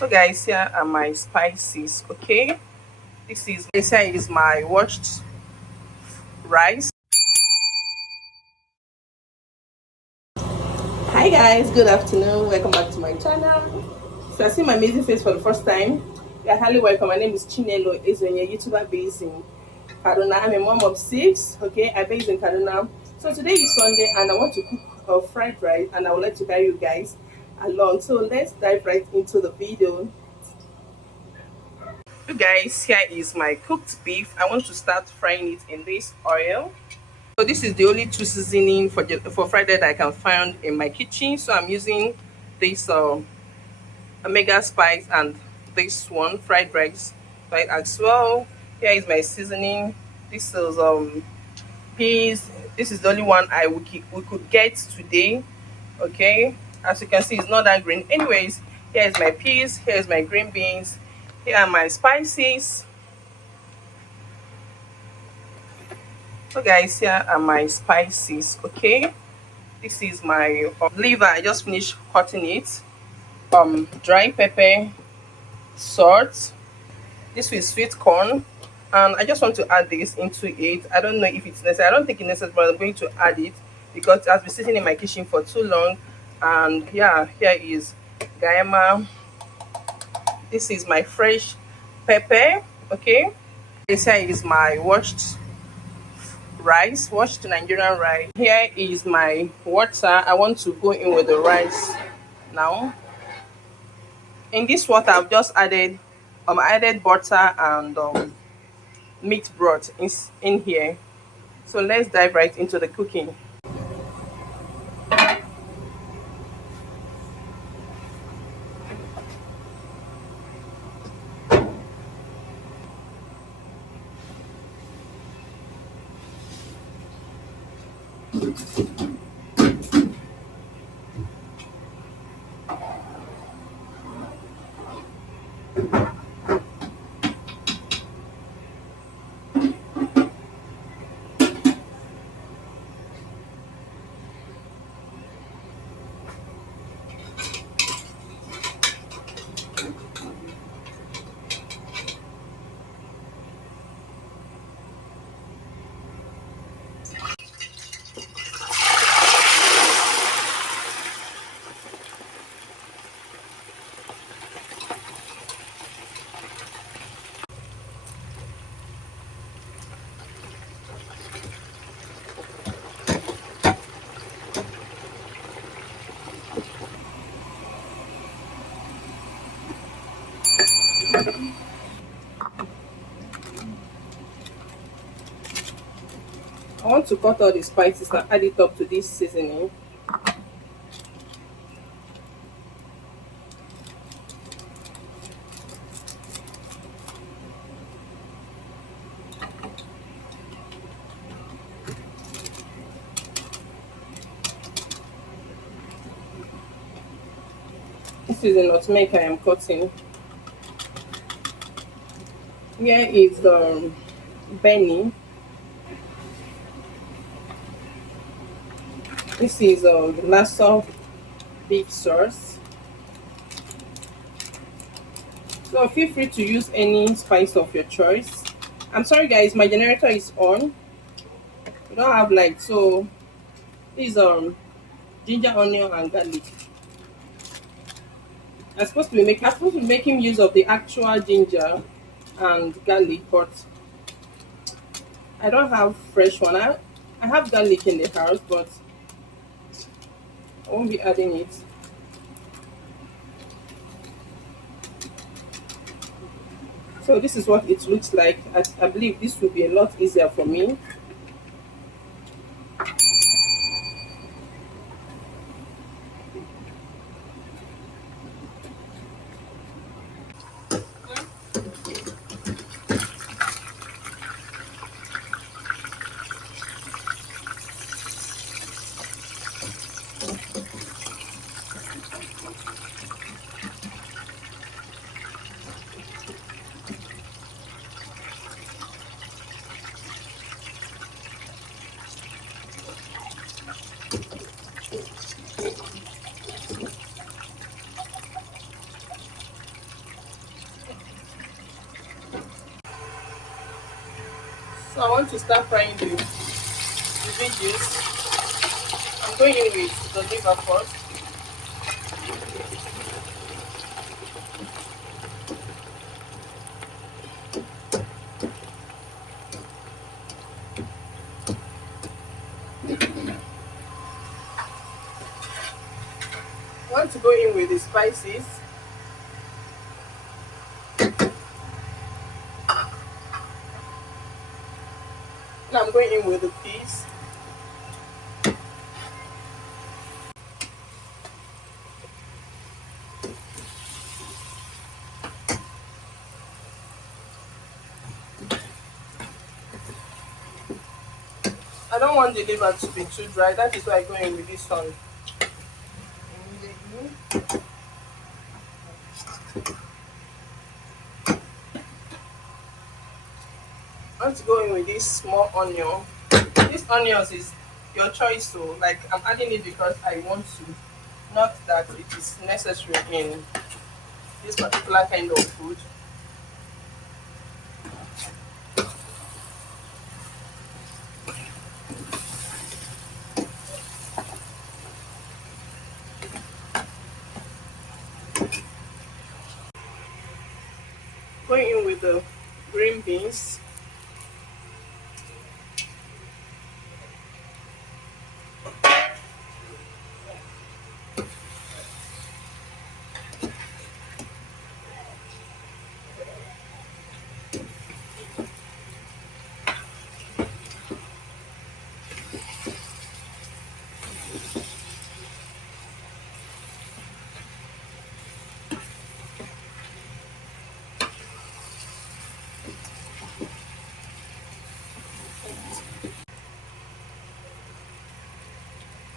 So guys, here are my spices. Okay, this is my washed rice. Hi guys, good afternoon. Welcome back to my channel. So I see my amazing face for the first time. You're highly welcome. My name is Chinelo Ezeonye A YouTuber based in Kaduna. I'm a mom of 6. Okay, I based in Kaduna. So today is Sunday and I want to cook a fried rice and I would like to carry you guys along. So let's dive right into the video. You guys, here is my cooked beef. I want to start frying it in this oil. So this is the only two seasoning for fried that I can find in my kitchen. So I'm using this omega spice and this one fried rice right as well. Here is my seasoning. This is peas. This is the only one we could get today. Okay, as you can see, it's not that green. Anyways, here is my peas. Here is my green beans. Here are my spices. So guys, here are my spices. Okay, this is my liver. I just finished cutting it. Dry pepper, salt. This is sweet corn, and I just want to add this into it. I don't know if it's necessary. I don't think it's necessary, but I'm going to add it because it has been sitting in my kitchen for too long. And yeah, here is gaima. This is my fresh pepper. Okay, this here is my washed rice, washed Nigerian rice. Here is my water. I want to go in with the rice now. In this water, I've just added butter and meat broth in here. So let's dive right into the cooking. I want to cut all the spices and add it up to this seasoning. This is a nutmeg I am cutting. Here is Benny. This is the lasso beef sauce. So feel free to use any spice of your choice. I'm sorry guys, my generator is on. We don't have light, so this is ginger, onion, and garlic. I'm supposed to be making use of the actual ginger and garlic, but I don't have fresh one. I have garlic in the house, but I won't be adding it. So this is what it looks like. I believe this will be a lot easier for me. So I want to start frying the veggies. I'm going in with the liver first. I want to go in with the spices. Now I'm going in with the peas. I don't want the liver to be too dry. That is why I go in with this one. I want to go in with this small onion. This onions is your choice, so like I'm adding it because I want to, not that it is necessary in this particular kind of food. Going in with the green beans.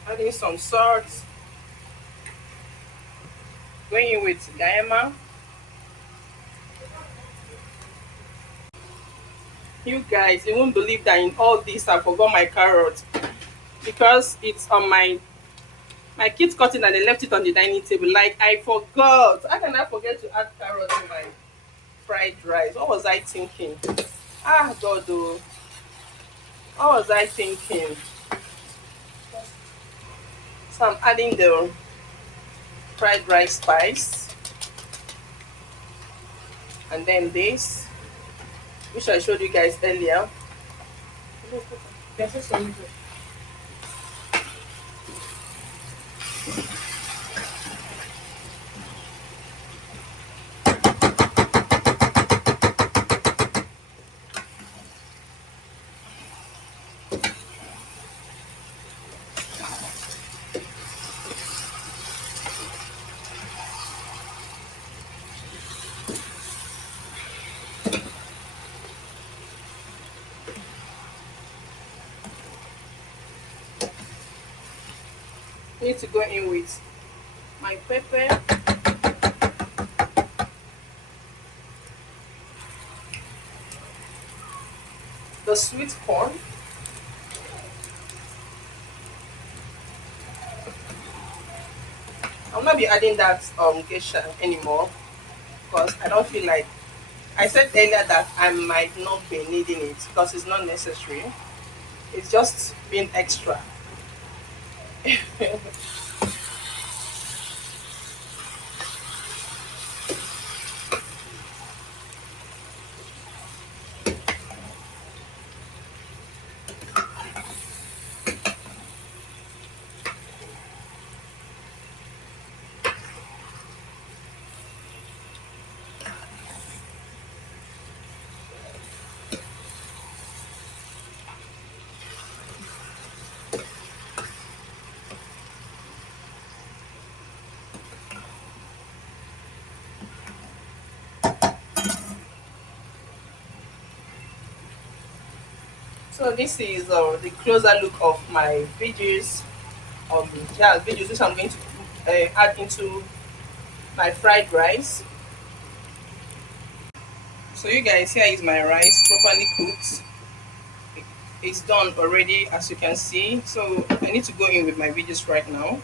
Adding some salt. Going in with gayama. You guys, you won't believe that in all this I forgot my carrot because it's on my kids cut it and they left it on the dining table. Like I forgot. How can I forget to add carrot to my fried rice? What was I thinking? Ah God, oh. What was I thinking? So I'm adding the fried rice spice and then this, which I showed you guys earlier. Need to go in with my pepper, the sweet corn, I'll not be adding that geisha anymore because I don't feel like, I said earlier that I might not be needing it because it's not necessary. It's just being extra. So this is the closer look of my veggies. Yeah, veggies which I'm going to add into my fried rice. So you guys, here is my rice properly cooked. It's done already, as you can see. So I need to go in with my veggies right now.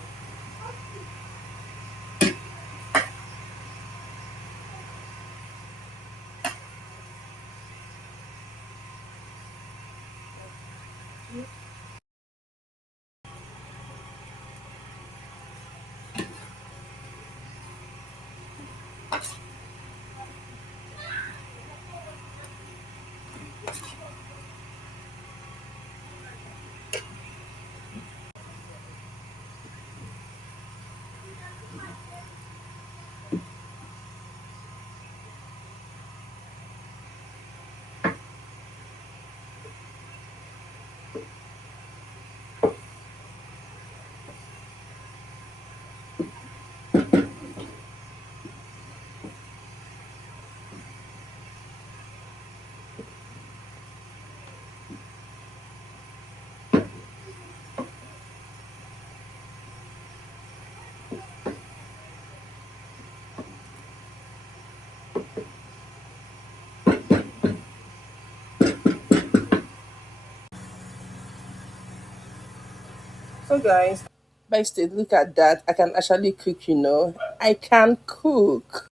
So guys, by state, look at that. I can actually cook, you know. I can cook.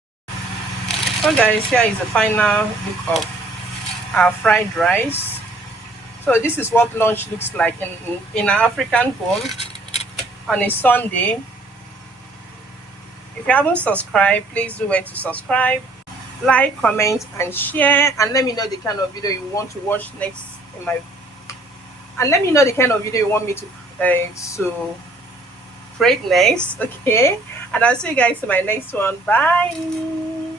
So guys, here is the final look of our fried rice. So this is what lunch looks like in an African home on a Sunday. If you haven't subscribed, please do well to subscribe, like, comment, and share, and let me know the kind of video you want to watch next in my. And let me know the kind of video you want me to create next. Okay, and I'll see you guys in my next one. Bye.